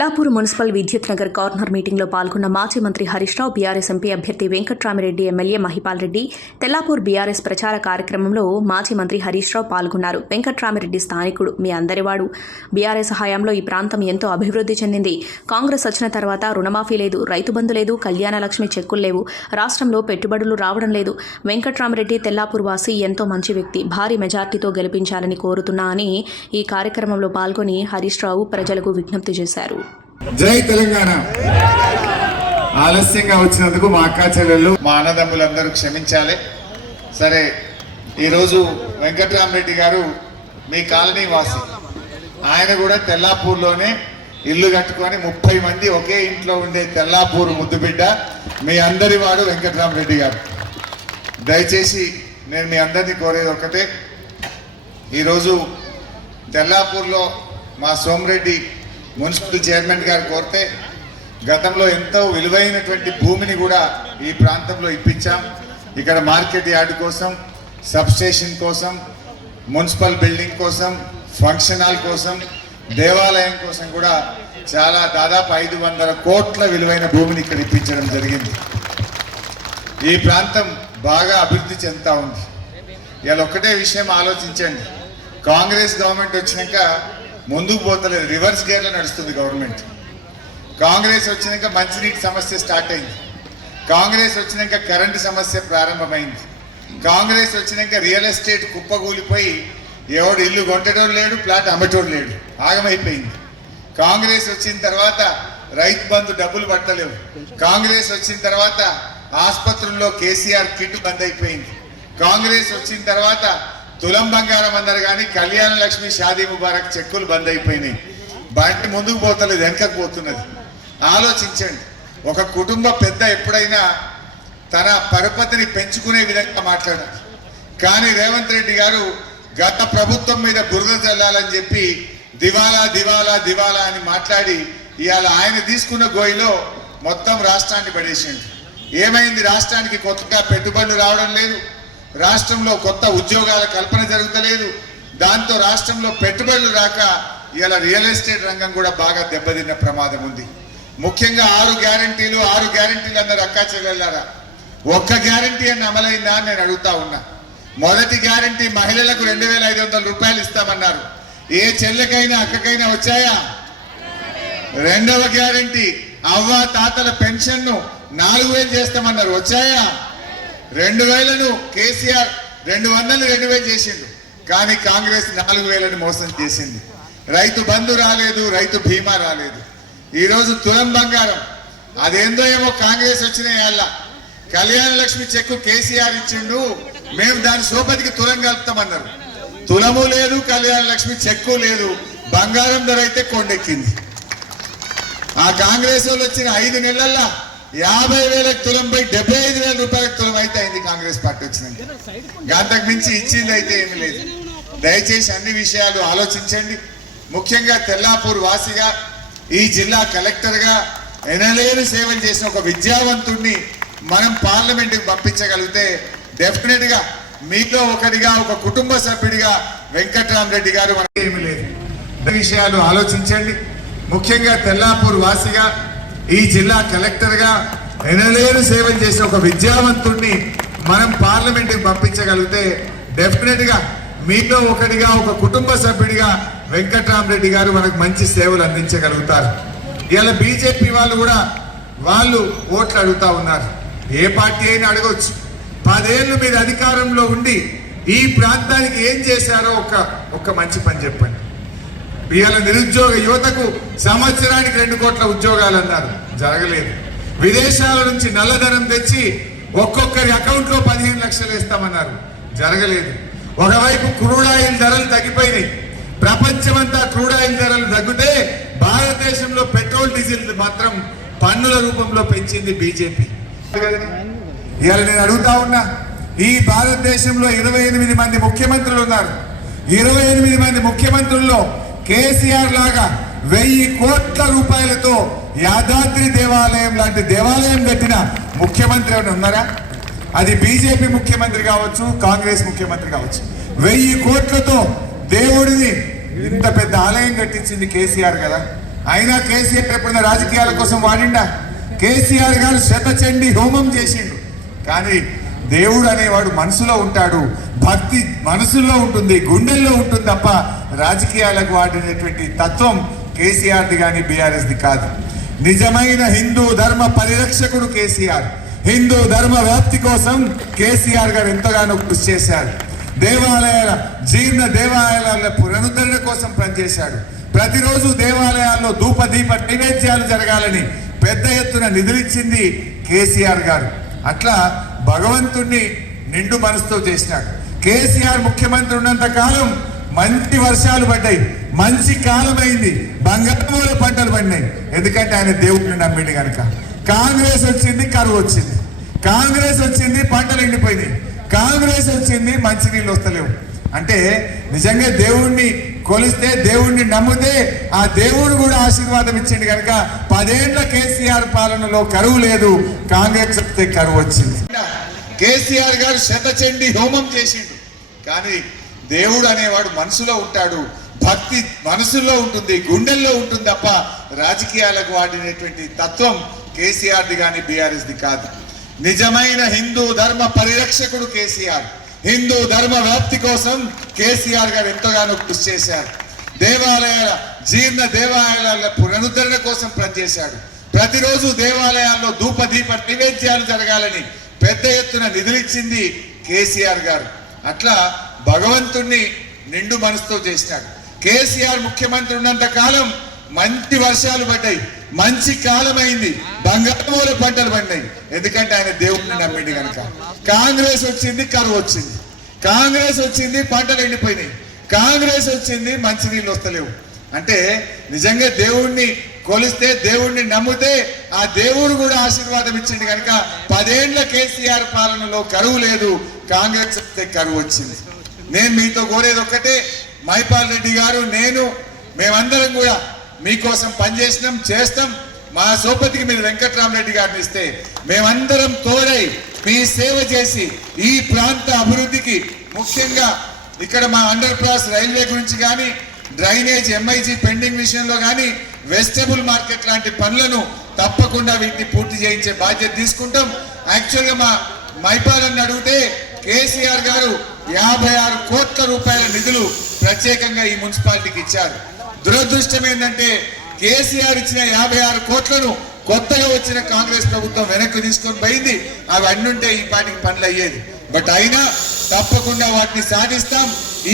Tellapur municipal విద్యుత్ Nagar corner మీటింగ్లో పాల్గొన్న మాజీ మంత్రి హరీష్ రావు, బీఆర్ఎస్ ఎంపీ అభ్యర్థి వెంకట్రామిరెడ్డి, ఎమ్మెల్యే మహిపాల్ రెడ్డి తెల్లాపూర్ బీఆర్ఎస్ ప్రచార కార్యక్రమంలో మాజీ మంత్రి హరీష్ రావు పాల్గొన్నారు. వెంకట్రామిరెడ్డి స్థానికుడు, మీ అందరివాడు. బీఆర్ఎస్ హయాంలో ఈ ప్రాంతం ఎంతో అభివృద్ధి చెందింది. కాంగ్రెస్ వచ్చిన తర్వాత రుణమాఫీ లేదు, రైతు బంధు లేదు, కళ్యాణ లక్ష్మి చెక్కులు లేవు, రాష్ట్రంలో పెట్టుబడులు రావడం లేదు. వెంకట్రామిరెడ్డి తెల్లాపూర్ వాసి, ఎంతో మంచి వ్యక్తి, భారీ మెజార్టీతో గెలిపించాలని కోరుతున్నా అని ఈ కార్యక్రమంలో పాల్గొని హరీష్ రావు ప్రజలకు విజ్ఞప్తి చేశారు. జై తెలంగాణ. ఆలస్యంగా వచ్చినందుకు మా అక్కా చెల్లెళ్ళు, మా అన్నదమ్ములందరూ క్షమించాలి. సరే, ఈరోజు వెంకట్రామిరెడ్డి గారు మీ కాలనీ వాసి. ఆయన కూడా తెల్లాపూర్లోనే ఇల్లు కట్టుకొని 30 మంది ఒకే ఇంట్లో ఉండే తెల్లాపూర్ ముద్దుబిడ్డ మీ అందరి వాడు వెంకట్రామిరెడ్డి గారు. దయచేసి నేను మీ అందరినీ కోరేది ఒకటే, ఈరోజు తెల్లాపూర్లో మా సోమిరెడ్డి మున్సిపల్ చైర్మన్ గారు కోరితే గతంలో ఎంతో విలువైనటువంటి భూమిని కూడా ఈ ప్రాంతంలో ఇప్పించాం. ఇక్కడ మార్కెట్ యార్డ్ కోసం, సబ్స్టేషన్ కోసం, మున్సిపల్ బిల్డింగ్ కోసం, ఫంక్షన్ హాల్ కోసం, దేవాలయం కోసం కూడా చాలా దాదాపు 500 కోట్ల విలువైన భూమిని ఇక్కడ ఇప్పించడం జరిగింది. ఈ ప్రాంతం బాగా అభివృద్ధి చెందుతూ ఉంది. ఇలా ఒక్కటే విషయం ఆలోచించండి, కాంగ్రెస్ గవర్నమెంట్ వచ్చినాక ముందుకు పోతలేదు, రివర్స్ గేర్లో నడుస్తుంది గవర్నమెంట్. కాంగ్రెస్ వచ్చినాక మంచినీటి సమస్య స్టార్ట్ అయింది, కాంగ్రెస్ వచ్చినాక కరెంటు సమస్య ప్రారంభమైంది, కాంగ్రెస్ వచ్చినాక రియల్ ఎస్టేట్ కుప్పగూలిపోయి ఎవడు ఇల్లు కొంటటోడు లేడు, ప్లాట్ అమ్మటోడు లేడు, ఆగమైపోయింది. కాంగ్రెస్ వచ్చిన తర్వాత రైతు బంధు డబ్బులు పట్టలేవు. కాంగ్రెస్ వచ్చిన తర్వాత ఆసుపత్రుల్లో కేసీఆర్ కిట్ బంద్ అయిపోయింది. కాంగ్రెస్ వచ్చిన తర్వాత తులం బంగారం అన్నారు కానీ కళ్యాణ లక్ష్మి, షాదీ ముబారక్ చెక్కులు బంద్ అయిపోయినాయి. బండి ముందుకు పోతలేదు, వెనకకు పోతున్నది. ఆలోచించండి, ఒక కుటుంబ పెద్ద ఎప్పుడైనా తన పరపతిని పెంచుకునే విధంగా మాట్లాడారు. కానీ రేవంత్ రెడ్డి గారు గత ప్రభుత్వం మీద బురద చల్లాలని చెప్పి దివాలా దివాలా దివాలా అని మాట్లాడి ఇవాళ ఆయన తీసుకున్న గోయిలో మొత్తం రాష్ట్రాన్ని పడేసిండు. ఏమైంది? రాష్ట్రానికి కొత్తగా పెట్టుబడులు రావడం లేదు, రాష్ట్రంలో కొత్త ఉద్యోగాల కల్పన జరుగుతలేదు. దాంతో రాష్ట్రంలో పెట్టుబడులు రాక ఇలా రియల్ ఎస్టేట్ రంగం కూడా బాగా దెబ్బతిన్న ప్రమాదం ఉంది. ముఖ్యంగా 6 గ్యారంటీలు అన్నారు అక్కా చెల్లెళ్ళారా, ఒక్క గ్యారంటీ అని అమలైందా అని నేను అడుగుతా ఉన్నా. మొదటి గ్యారంటీ మహిళలకు 2500 రూపాయలు ఇస్తామన్నారు. ఏ చెల్లెకైనా అక్కకైనా వచ్చాయా? రెండవ గ్యారంటీ అవ్వ తాతల పెన్షన్ను 4000 చేస్తామన్నారు, వచ్చాయా? 2000ను కేసీఆర్ 200 2000 చేసిండు, కానీ కాంగ్రెస్ 4000ని మోసం చేసింది. రైతు బంధు రాలేదు, రైతు బీమా రాలేదు. ఈరోజు తులం బంగారం అదేందో ఏమో కాంగ్రెస్ వచ్చిన వాళ్ళ కళ్యాణ లక్ష్మి చెక్కు కేసీఆర్ ఇచ్చిండు, మేము దాని సోపతికి తులం కలుపుతామన్నారు. తులము లేదు, కళ్యాణ లక్ష్మి చెక్కు లేదు, బంగారం ధర అయితే కొండెక్కింది. ఆ కాంగ్రెస్ వాళ్ళు వచ్చిన 5 నెలల్లో 50,000 తులం పోయి 75,000 రూపాయలకు తులం అయితే అయింది కాంగ్రెస్ పార్టీ వచ్చినాక. అంతకు మించి ఇచ్చింది అయితే ఏమి లేదు. దయచేసి అన్ని విషయాలు ఆలోచించండి. ముఖ్యంగా తెల్లాపూర్ వాసిగా, ఈ జిల్లా కలెక్టర్గా ఎనలేని సేవలు చేసిన ఒక విద్యావంతుడిని మనం పార్లమెంట్కి పంపించగలిగితే డెఫినెట్గా మీలో ఒకటిగా, ఒక కుటుంబ సభ్యుడిగా వెంకట్రామిరెడ్డి గారు మనకి ఏమి లేదు. విషయాలు ఆలోచించండి. ముఖ్యంగా తెల్లాపూర్ వాసిగా, ఈ జిల్లా కలెక్టర్గా ఎనలేని సేవలు చేసిన ఒక విద్యావంతుడిని మనం పార్లమెంట్కి పంపించగలిగితే డెఫినెట్గా మీలో ఒకటిగా, ఒక కుటుంబ సభ్యుడిగా వెంకట్రామిరెడ్డి గారు మనకు మంచి సేవలు అందించగలుగుతారు. ఇలా బీజేపీ వాళ్ళు కూడా వాళ్ళు ఓట్లు అడుగుతా ఉన్నారు. ఏ పార్టీ అయినా అడగవచ్చు. 10 ఏళ్ళు మీరు అధికారంలో ఉండి ఈ ప్రాంతానికి ఏం చేశారో ఒక మంచి పని చెప్పండి. ఇవాళ నిరుద్యోగ యువతకు సంవత్సరానికి 2 కోట్ల ఉద్యోగాలు అన్నారు, జరగలేదు. విదేశాల నుంచి నల్లధనం తెచ్చి ఒక్కొక్కరి అకౌంట్లో 15 లక్షలు వేస్తామన్నారు, జరగలేదు. ఒకవైపు క్రూడ్ ఆయిల్ ధరలు తగ్గిపోయినాయి, ప్రపంచమంతా క్రూడ్ ఆయిల్ ధరలు తగ్గితే భారతదేశంలో పెట్రోల్ డీజిల్ మాత్రం పన్నుల రూపంలో పెంచింది బీజేపీ. ఇవాళ నేను అడుగుతా ఉన్నా, ఈ భారతదేశంలో 28 మంది ముఖ్యమంత్రులు ఉన్నారు. 28 మంది ముఖ్యమంత్రుల్లో కేసీఆర్ లాగా 1000 కోట్ల రూపాయలతో యాదాద్రి దేవాలయం లాంటి దేవాలయం కట్టిన ముఖ్యమంత్రి ఎవరు ఉన్నారా? అది బీజేపీ ముఖ్యమంత్రి కావచ్చు, కాంగ్రెస్ ముఖ్యమంత్రి కావచ్చు. 1000 కోట్లతో దేవుడిని ఇంత పెద్ద ఆలయం కట్టించింది కేసీఆర్ కదా. అయినా కేసీఆర్ ఎప్పుడైనా రాజకీయాల కోసం వాడిండా? కేసీఆర్ గారు శతచండి హోమం చేసిండు. కానీ దేవుడు అనేవాడు మనసులో ఉంటాడు, భక్తి మనసులో ఉంటుంది, గుండెల్లో ఉంటుంది తప్ప రాజకీయాలకు వాడినటువంటి తత్వం కేసీఆర్ది కానీ బీఆర్ఎస్ది కాదు. నిజమైన హిందూ ధర్మ పరిరక్షకుడు కేసీఆర్. హిందూ ధర్మ వ్యాప్తి కోసం కేసీఆర్ గారు ఎంతగానో కృషి చేశారు. దేవాలయాల జీర్ణ దేవాలయాల పునరుద్ధరణ కోసం పనిచేశాడు. ప్రతిరోజు దేవాలయాల్లో ధూప దీప నైవేద్యాలు జరగాలని పెద్ద ఎత్తున నిధులిచ్చింది కేసీఆర్ గారు. అట్లా భగవంతుణ్ణి నిండు మనసుతో చేసినాడు. కేసీఆర్ ముఖ్యమంత్రి ఉన్నంత కాలం మంచి వర్షాలు పడ్డాయి, మంచి కాలం అయింది, బంగాళాదుంప పంటలు పడినాయి. ఎందుకంటే ఆయన దేవుడిని నమ్మిండి కనుక. కాంగ్రెస్ వచ్చింది, కరువు వచ్చింది. కాంగ్రెస్ వచ్చింది, పంటలు ఎండిపోయినాయి. కాంగ్రెస్ వచ్చింది, మంచినీళ్ళు వస్తలేవు. అంటే నిజంగా దేవుణ్ణి కొలిస్తే, దేవుణ్ణి నమ్మితే ఆ దేవుడు కూడా ఆశీర్వాదం ఇచ్చింది కనుక 10 ఏళ్ల కేసీఆర్ పాలనలో కరువు లేదు, కాంగ్రెస్ వస్తే కరువు వచ్చింది. కేసీఆర్ గారు శతచండి హోమం చేసిండు. కానీ దేవుడు అనేవాడు మనసులో ఉంటాడు, భక్తి మనసులో ఉంటుంది, గుండెల్లో ఉంటుంది తప్ప రాజకీయాలకు వాడినటువంటి తత్వం కేసీఆర్ది కానీ బీఆర్ఎస్ది కాదు. నిజమైన హిందూ ధర్మ పరిరక్షకుడు కేసీఆర్. హిందూ ధర్మ వ్యాప్తి కోసం కేసీఆర్ గారు ఎంతగానో కృషి చేశారు. దేవాలయాల జీర్ణ దేవాలయాల పునరుద్ధరణ కోసం పనిచేశాడు. ప్రతిరోజు దేవాలయాల్లో ధూప దీప నైవేద్యాలు జరగాలని పెద్ద ఎత్తున నిధులిచ్చింది కేసీఆర్ గారు. అట్లా భగవంతుణ్ణి నిండు మనసుతో చేసినాడు. కేసీఆర్ ముఖ్యమంత్రి ఉన్నంత కాలం మంచి వర్షాలు పడ్డాయి, మంచి కాలం అయింది, బంగాళాదుంప పంటలు పడినాయి. ఎందుకంటే ఆయన దేవుడిని నమ్మిండి కనుక. కాంగ్రెస్ వచ్చింది, కరువు వచ్చింది. కాంగ్రెస్ వచ్చింది, పంటలు ఎండిపోయినాయి. కాంగ్రెస్ వచ్చింది, మంచినీళ్ళు వస్తలేవు. అంటే నిజంగా దేవుణ్ణి కొలిస్తే, దేవుణ్ణి నమ్మితే ఆ దేవుడు కూడా ఆశీర్వాదం ఇచ్చింది కనుక 10 ఏళ్ల కేసీఆర్ పాలనలో కరువు లేదు, కాంగ్రెస్ వస్తే కరువు వచ్చింది. నేను మీతో కోరేది ఒక్కటే, మైపాల్ రెడ్డి గారు, నేను, మేమందరం కూడా మీకోసం పనిచేసినాం, చేస్తాం. మా సోపతికి మీరు వెంకట్రామరెడ్డి గారిని ఇస్తే మేమందరం తోడై మీ సేవ చేసి ఈ ప్రాంత అభివృద్ధికి, ముఖ్యంగా ఇక్కడ మా అండర్ పాస్ రైల్వే గురించి కానీ, డ్రైనేజ్ ఎంఐజీ పెండింగ్ విషయంలో కానీ, వెజిటబుల్ మార్కెట్ లాంటి పనులను తప్పకుండా వీటిని పూర్తి చేయించే బాధ్యత తీసుకుంటాం. యాక్చువల్గా మా మైపాలని అడిగితే కేసీఆర్ గారు 56 కోట్ల రూపాయల నిధులు ప్రత్యేకంగా ఈ మున్సిపాలిటీకి ఇచ్చారు. దురదృష్టం ఏంటంటే కేసీఆర్ ఇచ్చిన 56 కోట్లను కొత్తగా వచ్చిన కాంగ్రెస్ ప్రభుత్వం వెనక్కి తీసుకొని పోయింది. అవి అన్నుంటే ఈ పాటికి పనులు అయ్యేది. బట్ అయినా తప్పకుండా వాటిని సాధిస్తాం.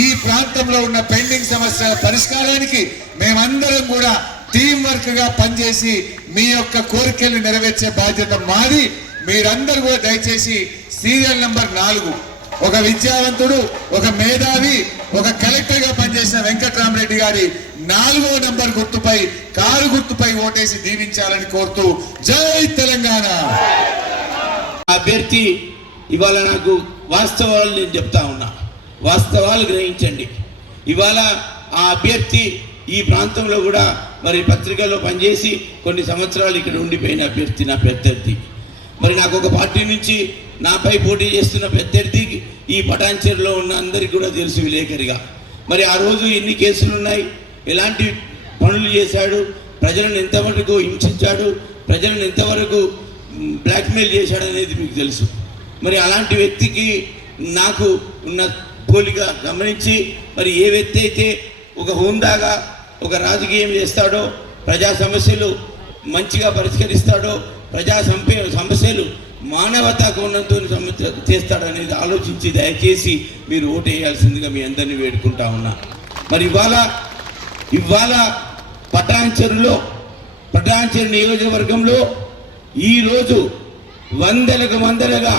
ఈ ప్రాంతంలో ఉన్న పెండింగ్ సమస్యల పరిష్కారానికి మేమందరం కూడా టీం వర్క్ గా పనిచేసి మీ యొక్క కోరికల్ని నెరవేర్చే బాధ్యత మాది. మీరందరూ కూడా దయచేసి సీరియల్ నంబర్ 4, ఒక విద్యావంతుడు, ఒక మేధావి, ఒక కలెక్టర్ గా పనిచేసిన వెంకట్రామరెడ్డి గారి 4వ నంబర్ గుర్తుపై, కారు గుర్తుపై ఓటేసి దీవించాలని కోరుతూ జై తెలంగాణ. అభ్యర్థి ఇవాళ నాకు వాస్తవాలు నేను చెప్తా ఉన్నా, వాస్తవాలు గ్రహించండి. ఇవాళ ఆ అభ్యర్థి ఈ ప్రాంతంలో కూడా మరి పత్రికల్లో పనిచేసి కొన్ని సంవత్సరాలు ఇక్కడ ఉండిపోయిన అభ్యర్థి నా ప్రత్యర్థి. మరి నాకు ఒక పార్టీ నుంచి నాపై పోటీ చేస్తున్న ప్రత్యర్థికి ఈ పటాన్చెరులో ఉన్న అందరికీ కూడా తెలుసు విలేకరిగా. మరి ఆ రోజు ఎన్ని కేసులు ఉన్నాయి, ఎలాంటి పనులు చేశాడు, ప్రజలను ఎంతవరకు హింసించాడు, ప్రజలను ఎంతవరకు బ్లాక్మెయిల్ చేశాడు అనేది మీకు తెలుసు. మరి అలాంటి వ్యక్తికి నాకు ఉన్న పోలిక గమనించి మరి ఏ వ్యక్తి అయితే ఒక హోందాగా ఒక రాజకీయం చేస్తాడో, ప్రజా సమస్యలు మంచిగా పరిష్కరిస్తాడో, ప్రజా సమస్యలు మానవతా కోణంతో చేస్తాడనేది ఆలోచించి దయచేసి మీరు ఓటు వేయాల్సిందిగా మీ అందరినీ వేడుకుంటా ఉన్నా. మరి ఇవాళ పటాన్చెరు నియోజకవర్గంలో ఈరోజు వందలుగా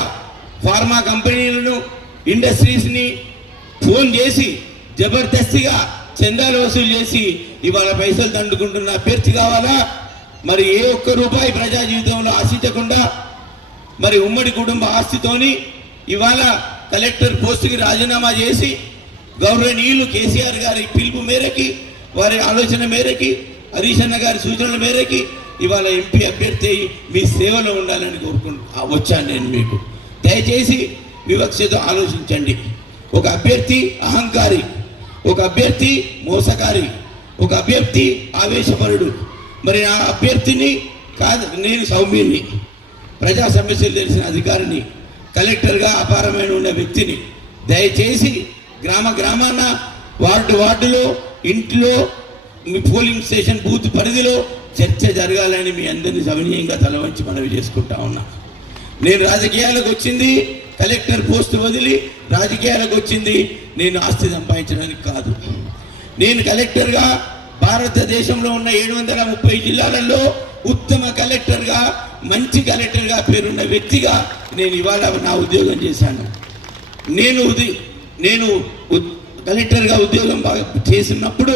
ఫార్మా కంపెనీలను, ఇండస్ట్రీస్ని ఫోన్ చేసి జబర్దస్తిగా చందాలు వసూలు చేసి ఇవాళ పైసలు దండుకుంటున్న అభ్యర్థి కావాలా? మరి ఏ ఒక్క రూపాయి ప్రజా జీవితంలో ఆశించకుండా మరి ఉమ్మడి కుటుంబ ఆస్తితోని ఇవాళ కలెక్టర్ పోస్టుకి రాజీనామా చేసి గౌరవనీయులు కేసీఆర్ గారి పిలుపు మేరకి, వారి ఆలోచన మేరకి, హరీష్ అన్న గారి సూచనల మేరకి ఇవాళ ఎంపీ అభ్యర్థి మీ సేవలో ఉండాలని వచ్చాను నేను. మీకు దయచేసి వివక్షతో ఆలోచించండి. ఒక అభ్యర్థి అహంకారి, ఒక అభ్యర్థి మోసకారి, ఒక అభ్యర్థి ఆవేశపరుడు, మరి ఆ అభ్యర్థిని కాదు, నేను సౌమ్యుని, ప్రజా సమస్యలు తెలిసిన అధికారిని, కలెక్టర్గా అపారమైన ఉన్న వ్యక్తిని. దయచేసి గ్రామాన వార్డులో ఇంట్లో మీ పోలింగ్ స్టేషన్ బూత్ పరిధిలో చర్చ జరగాలని మీ అందరినీ సవినీయంగా తలవంచి మనవి చేసుకుంటా ఉన్నా. నేను రాజకీయాలకు వచ్చింది కలెక్టర్ పోస్టు వదిలి రాజకీయాలకు వచ్చింది నేను ఆస్తి సంపాదించడానికి కాదు. నేను కలెక్టర్గా భారతదేశంలో ఉన్న 730 జిల్లాలలో ఉత్తమ కలెక్టర్గా, మంచి కలెక్టర్గా పేరున్న వ్యక్తిగా నేను ఇవాళ నా ఉద్యోగం చేశాను. నేను కలెక్టర్గా ఉద్యోగం చేసినప్పుడు,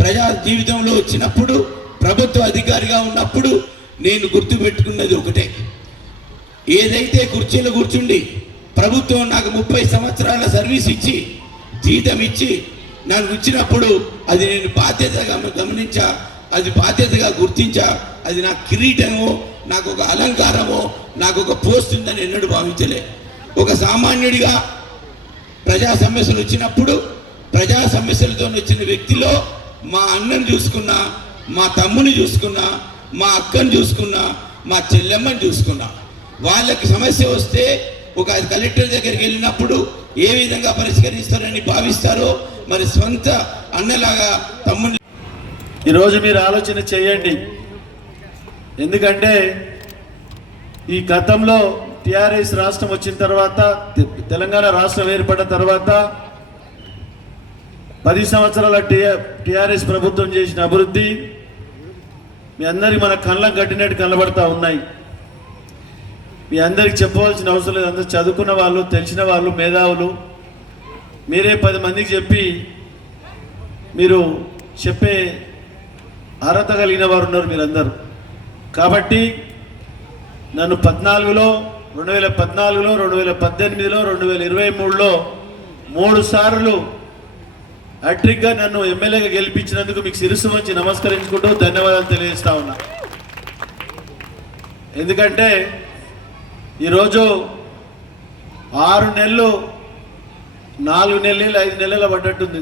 ప్రజా జీవితంలో వచ్చినప్పుడు, ప్రభుత్వ అధికారిగా ఉన్నప్పుడు నేను గుర్తుపెట్టుకున్నది ఒకటే, ఏదైతే కుర్చీలో కూర్చుండి ప్రభుత్వం నాకు 30 సంవత్సరాల సర్వీస్ ఇచ్చి జీతం ఇచ్చి నాకు ఇచ్చినప్పుడు అది నేను బాధ్యతగా గమనించా, అది బాధ్యతగా గుర్తించా. అది నా కిరీటమో, నాకు ఒక అలంకారమో, నాకు ఒక పోస్ట్ ఉందని ఎన్నడూ భావించలే. ఒక సామాన్యుడిగా ప్రజా సమస్యలు వచ్చినప్పుడు, ప్రజా సమస్యలతో వచ్చిన వ్యక్తిలో మా అన్నను చూసుకున్నా, మా తమ్ముని చూసుకున్నా, మా అక్కను చూసుకున్నా, మా చెల్లెమ్మని చూసుకున్నా. వాళ్ళకి సమస్య వస్తే ఒక కలెక్టర్ దగ్గరికి వెళ్ళినప్పుడు ఏ విధంగా పరిష్కరిస్తారని భావిస్తారో, మరి సొంత అన్నలాగా తమ్ముని. ఈరోజు మీరు ఆలోచన చేయండి. ఎందుకంటే ఈ గతంలో టిఆర్ఎస్ రాష్ట్రం వచ్చిన తర్వాత, తెలంగాణ రాష్ట్రం ఏర్పడిన తర్వాత 10 సంవత్సరాల టిఆర్ఎస్ ప్రభుత్వం చేసిన అభివృద్ధి మీ అందరికి మన కళ్ళకు కట్టినట్టు కనబడతా ఉన్నాయి. మీ అందరికి చెప్పవలసిన అవసరం లేదు. అందరూ చదువుకున్న వాళ్ళు, తెలిసిన వాళ్ళు, మేధావులు. మీరే 10 మందికి చెప్పి మీరు చెప్పే అర్హత కలిగిన వారు ఉన్నారు మీరందరూ. కాబట్టి నన్ను 2014లో, 2018లో, 2023లో 3 సార్లు హ్యాట్రిక్గా నన్ను ఎమ్మెల్యేగా గెలిపించినందుకు మీకు శిరస్సు వంచి నమస్కరించుకుంటూ ధన్యవాదాలు తెలియజేస్తా ఉన్నా. ఎందుకంటే ఈరోజు 6 నెలలు, 4 నెలలు, 5 నెలల పడ్డట్టుంది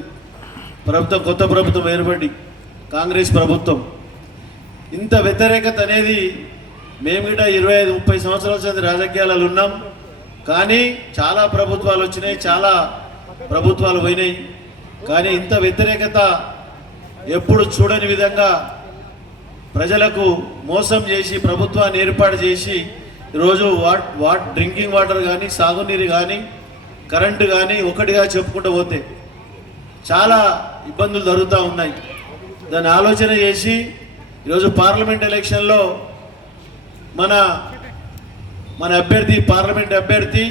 ప్రభుత్వం, కొత్త ప్రభుత్వం ఏర్పడి, కాంగ్రెస్ ప్రభుత్వం. ఇంత వ్యతిరేకత అనేది మేము కూడా 25-30 సంవత్సరాల నుంచి రాజకీయాలలో ఉన్నాం. కానీ చాలా ప్రభుత్వాలు వచ్చినాయి, చాలా ప్రభుత్వాలు పోయినాయి. కానీ ఇంత వ్యతిరేకత ఎప్పుడు చూడని విధంగా ప్రజలకు మోసం చేసి ప్రభుత్వాన్ని ఏర్పాటు చేసి ఈరోజు డ్రింకింగ్ వాటర్ కానీ, సాగునీరు కానీ, కరెంటు కానీ ఒకటిగా చెప్పుకుంటూ పోతే చాలా ఇబ్బందులు జరుగుతూ ఉన్నాయి. దాన్ని ఆలోచన చేసి ఈరోజు పార్లమెంట్ ఎలక్షన్లో మన అభ్యర్థి, పార్లమెంట్ అభ్యర్థి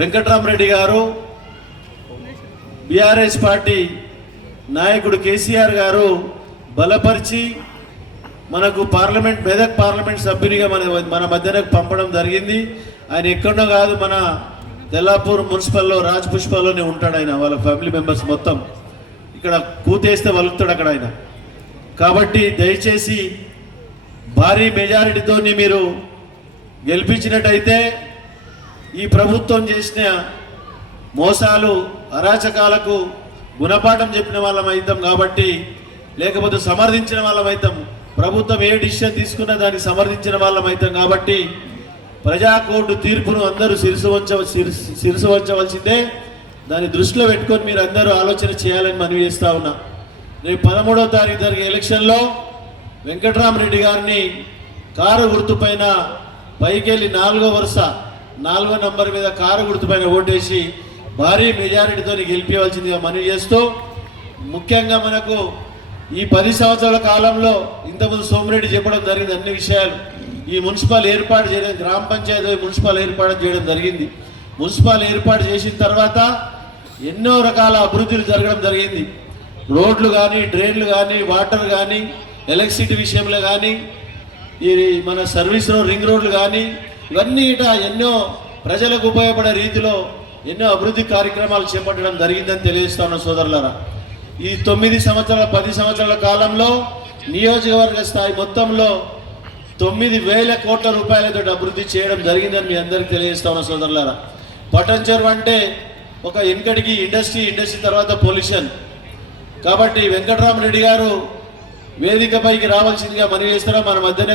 వెంకట్రామరెడ్డి గారు, బీఆర్ఎస్ పార్టీ నాయకుడు కేసీఆర్ గారు బలపరిచి మనకు మెదక్ పార్లమెంట్ సభ్యునిగా మన మధ్యనకు పంపడం జరిగింది. ఆయన ఎక్కడో కాదు, మన తెల్లాపూర్ మున్సిపల్లో రాజ్ పుష్పల్లోనే ఉంటాడు ఆయన. వాళ్ళ ఫ్యామిలీ మెంబర్స్ మొత్తం ఇక్కడ కూతేస్తే వలుగుతాడు అక్కడ ఆయన. కాబట్టి దయచేసి భారీ మెజారిటీతో మీరు గెలిపించినట్టయితే ఈ ప్రభుత్వం చేసిన మోసాలు, అరాచకాలకు గుణపాఠం చెప్పిన వాళ్ళం అవుతాం. కాబట్టి లేకపోతే సమర్థించిన వాళ్ళం అవుతాం. ప్రభుత్వం ఏ డిసిషన్ తీసుకున్నా దాన్ని సమర్థించిన వాళ్ళం అవుతాం. కాబట్టి ప్రజాకోర్టు తీర్పును అందరూ శిరసు వంచవలసిందే. దాన్ని దృష్టిలో పెట్టుకొని మీరు అందరూ ఆలోచన చేయాలని మనవి చేస్తా ఉన్నా. రేపు 13వ తారీఖు జరిగే ఎలక్షన్లో వెంకట్రామరెడ్డి గారిని కారు గుర్తుపైన పైకెళ్ళి 4వ వరుస 4వ నంబర్ మీద కారు గుర్తుపైన ఓటేసి భారీ మెజారిటీతో గెలిపించవలసిందిగా మనవి చేస్తూ, ముఖ్యంగా మనకు ఈ 10 సంవత్సరాల కాలంలో ఇంతకుముందు సోమిరెడ్డి చెప్పడం జరిగింది అన్ని విషయాలు. ఈ మున్సిపల్ ఏర్పాటు చేయడం, గ్రామ పంచాయతీ మున్సిపల్ ఏర్పాటు చేయడం జరిగింది. మున్సిపల్ ఏర్పాటు చేసిన తర్వాత ఎన్నో రకాల అభివృద్ధులు జరగడం జరిగింది. రోడ్లు కానీ, డ్రైన్లు కానీ, వాటర్ కానీ, ఎలక్ట్రిసిటీ విషయంలో కానీ, ఈ మన సర్వీస్ రింగ్ రోడ్లు కానీ, ఇవన్నీ ఎన్నో ప్రజలకు ఉపయోగపడే రీతిలో ఎన్నో అభివృద్ధి కార్యక్రమాలు చేపట్టడం జరిగిందని తెలియజేస్తాను సోదరులారా. ఈ 9 సంవత్సరాల 10 సంవత్సరాల కాలంలో నియోజకవర్గ స్థాయి మొత్తంలో 9,000 కోట్ల రూపాయలతో అభివృద్ధి చేయడం జరిగిందని మీ అందరికీ తెలియజేస్తాను సోదరులారా. పటంచెరువు అంటే ఒక వెనకటికి ఇండస్ట్రీ తర్వాత పొల్యూషన్. కాబట్టి వెంకట్రామరెడ్డి గారు వేదికపైకి రావాల్సిందిగా మనవి చేస్తున్నాం. మన మధ్యన